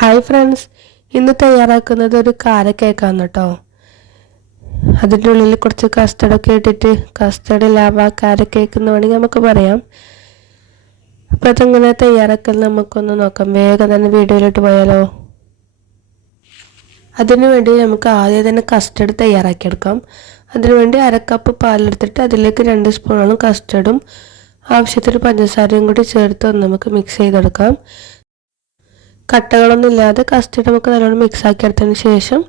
Hi friends, ഇന്ന് തയ്യാറാക്കുന്നത് ഒരു കാര കേക്കാണ് കേട്ടോ. അതിൻ്റെ ഉള്ളിൽ കുറച്ച് കസ്റ്റർഡൊക്കെ ഇട്ടിട്ട് കസ്റ്റർഡ് ലാവ കാര കേക്ക് എന്ന് വേണമെങ്കിൽ നമുക്ക് പറയാം. അപ്പോൾ അതെങ്ങനെ തയ്യാറാക്കൽ നമുക്കൊന്ന് നോക്കാം. വേഗം തന്നെ വീഡിയോയിലോട്ട് പോയാലോ. അതിനുവേണ്ടി നമുക്ക് ആദ്യം തന്നെ കസ്റ്റർഡ് തയ്യാറാക്കിയെടുക്കാം. അതിനുവേണ്ടി 1/2 കപ്പ് പാലെടുത്തിട്ട് അതിലേക്ക് 2 സ്പൂണോളം കസ്റ്റർഡും ആവശ്യത്തിന് പഞ്ചസാരയും കൂടി ചേർത്ത് നമുക്ക് മിക്സ് ചെയ്തെടുക്കാം. കട്ടകളൊന്നും ഇല്ലാതെ കസ്റ്റർഡ് നമുക്ക് നല്ലോണം മിക്സ് ആക്കി എടുത്തതിന് ശേഷം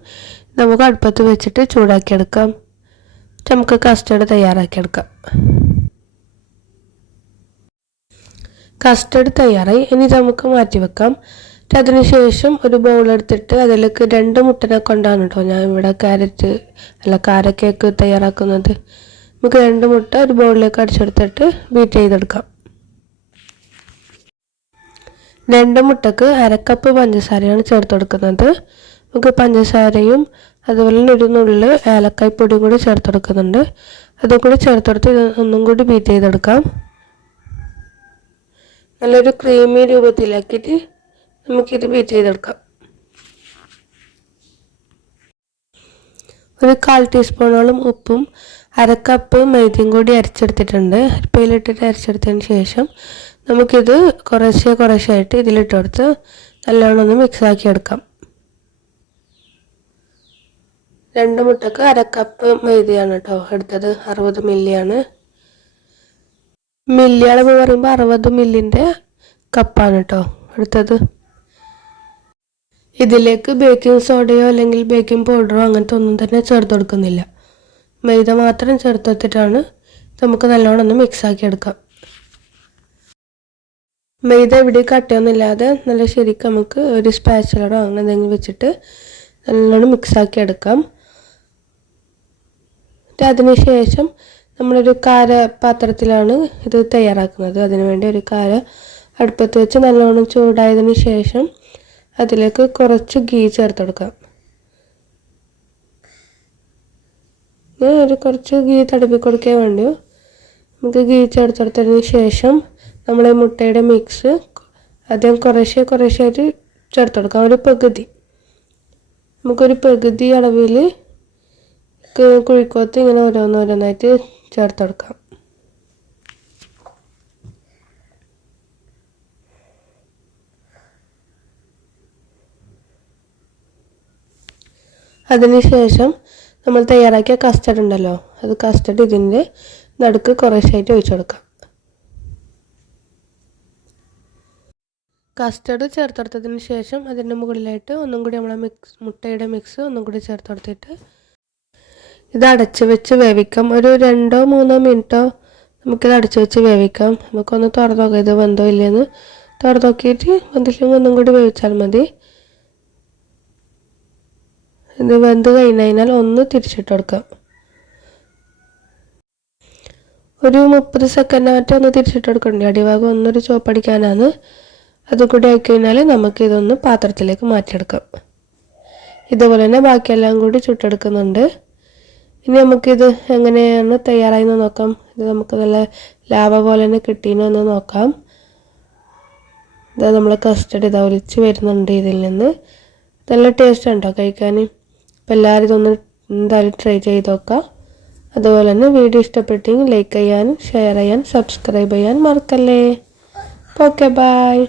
നമുക്ക് അടുപ്പത്ത് വെച്ചിട്ട് ചൂടാക്കിയെടുക്കാം. നമുക്ക് കസ്റ്റർഡ് തയ്യാറാക്കിയെടുക്കാം. കസ്റ്റർഡ് തയ്യാറായി. ഇനി നമുക്ക് മാറ്റി വെക്കാം. അതിനുശേഷം ഒരു ബൗൾ എടുത്തിട്ട് അതിലേക്ക് 2 മുട്ടനെ കൊണ്ടാണ് കേട്ടോ ഞാൻ ഇവിടെ കാര കേക്ക് തയ്യാറാക്കുന്നത്. നമുക്ക് 2 മുട്ട ഒരു ബൗളിലേക്ക് അടിച്ചെടുത്തിട്ട് ബീറ്റ് ചെയ്തെടുക്കാം. 2 മുട്ടക്ക് 1/2 കപ്പ് പഞ്ചസാരയാണ് ചേർത്ത് കൊടുക്കുന്നത്. നമുക്ക് പഞ്ചസാരയും അതുപോലെ തന്നെ ഒരു നുള്ള് ഏലക്കായ് പൊടിയും കൂടി ചേർത്ത് കൊടുക്കുന്നുണ്ട്. അതും കൂടി ചേർത്തെടുത്ത് ഒന്നും കൂടി ബീറ്റ് ചെയ്തെടുക്കാം. നല്ലൊരു ക്രീമി രൂപത്തിലാക്കിയിട്ട് നമുക്കിത് ബീറ്റ് ചെയ്തെടുക്കാം. ഒരു 1/4 ടീസ്പൂണോളം ഉപ്പും 1/2 കപ്പ് മൈദയും കൂടി അരച്ചെടുത്തിട്ടുണ്ട്. അരിപ്പയിലിട്ടിട്ട് അരച്ചെടുത്തതിന് ശേഷം നമുക്കിത് കുറേശ്ശായിട്ട് ഇതിലിട്ട് കൊടുത്ത് നല്ലോണം ഒന്ന് മിക്സാക്കി എടുക്കാം. 2 മുട്ടക്ക് 1/2 കപ്പ് മൈദയാണ് കേട്ടോ എടുത്തത്. 60 മില്ലിയാണ്. മില്ലി അളവ് പറയുമ്പോൾ 60 മില്ലിൻ്റെ കപ്പാണ് കേട്ടോ എടുത്തത്. ഇതിലേക്ക് ബേക്കിംഗ് സോഡയോ അല്ലെങ്കിൽ ബേക്കിംഗ് പൗഡറോ അങ്ങനത്തെ ഒന്നും തന്നെ ചേർത്ത് കൊടുക്കുന്നില്ല. മൈദ മാത്രം ചേർത്തെടുത്തിട്ടാണ് നമുക്ക് നല്ലോണം ഒന്ന് മിക്സാക്കി എടുക്കാം. മൈദ ഇവിടെ കട്ടയൊന്നും ഇല്ലാതെ നല്ല ശരിക്കും നമുക്ക് ഒരു സ്പാച്ചുലറോ അങ്ങനെ എന്തെങ്കിലും വെച്ചിട്ട് നല്ലോണം മിക്സാക്കി എടുക്കാം. അതിനുശേഷം നമ്മളൊരു കാര പാത്രത്തിലാണ് ഇത് തയ്യാറാക്കുന്നത്. അതിനുവേണ്ടി ഒരു കാര അടുപ്പത്ത് വെച്ച് നല്ലോണം ചൂടായതിന് ശേഷം അതിലേക്ക് കുറച്ച് ഗീ ചേർത്ത് കൊടുക്കാം. കുറച്ച് ഗീ തടവി കൊടുക്കാൻ വേണ്ടി നമുക്ക് ഗീ ചേർത്ത് കൊടുത്തതിന് ശേഷം നമ്മളെ മുട്ടയുടെ മിക്സ് ആദ്യം കുറേശ്ശായിട്ട് ചേർത്ത് കൊടുക്കാം. ഒരു പകുതി നമുക്കൊരു പകുതി അളവിൽ കുഴിക്കോത്ത് ഇങ്ങനെ ഓരോന്നായിട്ട് ചേർത്ത് കൊടുക്കാം. അതിനുശേഷം നമ്മൾ തയ്യാറാക്കിയ കസ്റ്റർഡ് ഉണ്ടല്ലോ, അത് കസ്റ്റർഡ് ഇതിൻ്റെ നടുക്ക് കുറേശ്ശായിട്ട് ഒഴിച്ചു കൊടുക്കാം. കസ്റ്റർഡ് ചേർത്തെടുത്തതിന് ശേഷം അതിൻ്റെ മുകളിലായിട്ട് ഒന്നും കൂടി നമ്മളെ മുട്ടയുടെ മിക്സ് ഒന്നും കൂടി ചേർത്ത് കൊടുത്തിട്ട് ഇത് അടച്ച് വെച്ച് വേവിക്കാം. ഒരു 2-3 മിനിറ്റോ നമുക്കിത് അടച്ച് വെച്ച് വേവിക്കാം. നമുക്കൊന്ന് തുറന്ന് നോക്കാം ഇത് വെന്തോ ഇല്ലയെന്ന്. തുറന്ന് നോക്കിയിട്ട് വെന്തില്ലെങ്കിൽ ഒന്നും കൂടി വേവിച്ചാൽ മതി. ഇത് വെന്ത് കഴിഞ്ഞാൽ ഒന്ന് തിരിച്ചിട്ട് കൊടുക്കാം. ഒരു 30 സെക്കൻഡ് മറ്റോ ഒന്ന് തിരിച്ചിട്ട് കൊടുക്കണ്ടേ. അടിഭാഗം ഒന്നൊരു ചോപ്പടിക്കാനാണ്. അതുകൂടി ആയിക്കഴിഞ്ഞാൽ നമുക്കിതൊന്ന് പാത്രത്തിലേക്ക് മാറ്റിയെടുക്കാം. ഇതുപോലെ തന്നെ ബാക്കിയെല്ലാം കൂടി ചുട്ടെടുക്കുന്നുണ്ട്. ഇനി നമുക്കിത് എങ്ങനെയാണ് തയ്യാറായെന്ന് നോക്കാം. ഇത് നമുക്ക് നല്ല ലാവ പോലെ തന്നെ കിട്ടീനോ നോക്കാം. ഇതാ നമ്മൾ കസ്റ്റർഡ് ഒലിച്ച് വരുന്നുണ്ട് ഇതിൽ നിന്ന്. നല്ല ടേസ്റ്റ് ഉണ്ടോ കഴിക്കാൻ. അപ്പോൾ എല്ലാവരും ഇതൊന്ന് എന്തായാലും ട്രൈ ചെയ്ത് നോക്കാം. അതുപോലെ തന്നെ വീഡിയോ ഇഷ്ടപ്പെട്ടെങ്കിൽ ലൈക്ക് ചെയ്യാനും ഷെയർ ചെയ്യാൻ സബ്സ്ക്രൈബ് ചെയ്യാൻ മറക്കല്ലേ. Okay, by.